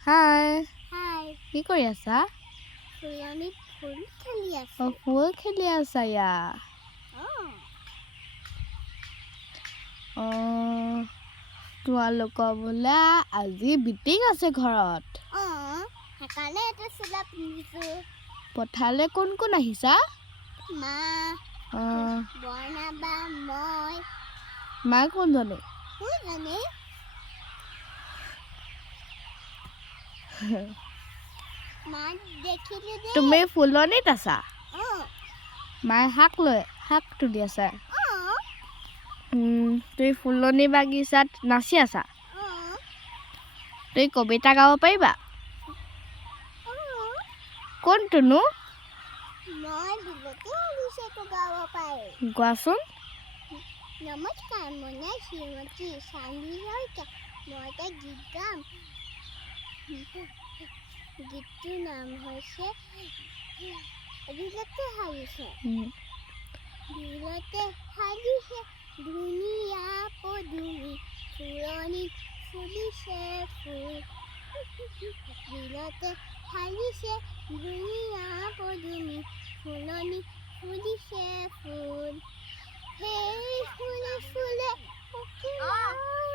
হাই হাই কি কৰি আছা ফুলনি ফুল খেলি আছো ফুল খেলি আছা ইয়া তোমালোকৰ বোলে আজি মিটিং আছে ঘৰত সেইকাৰণে এটা চোলা পিন্ধিছো পথাৰলৈ কোন কোন আহিছা মা বৰ্ণাবা মই মা কোনজনী মা দেখিলো দে তুমি ফুলনিত আছা মায়ে শাক তুলি আছে তুমি ফুলনি বাগিচাত নাচি আছা তুমি কবিতা গাব পাৰিবা কোনটোনো মই বিলতে অভিষেক গাব পাৰিম কোৱাচোন নমস্কাৰ মই শ্ৰীমতী চান্দি শইকীয়া মই এটা গীত গাম গীতটোৰ নাম হৈছে বিলতে সাজিছে ধুনীয়া পদুমি ফুলনিত ফুলিছে ফুল বিলতে সাজিছে ধুনীয়া পদুমি ফুলনিত ফুলিছে ফুল সেই ফুলে ফুলে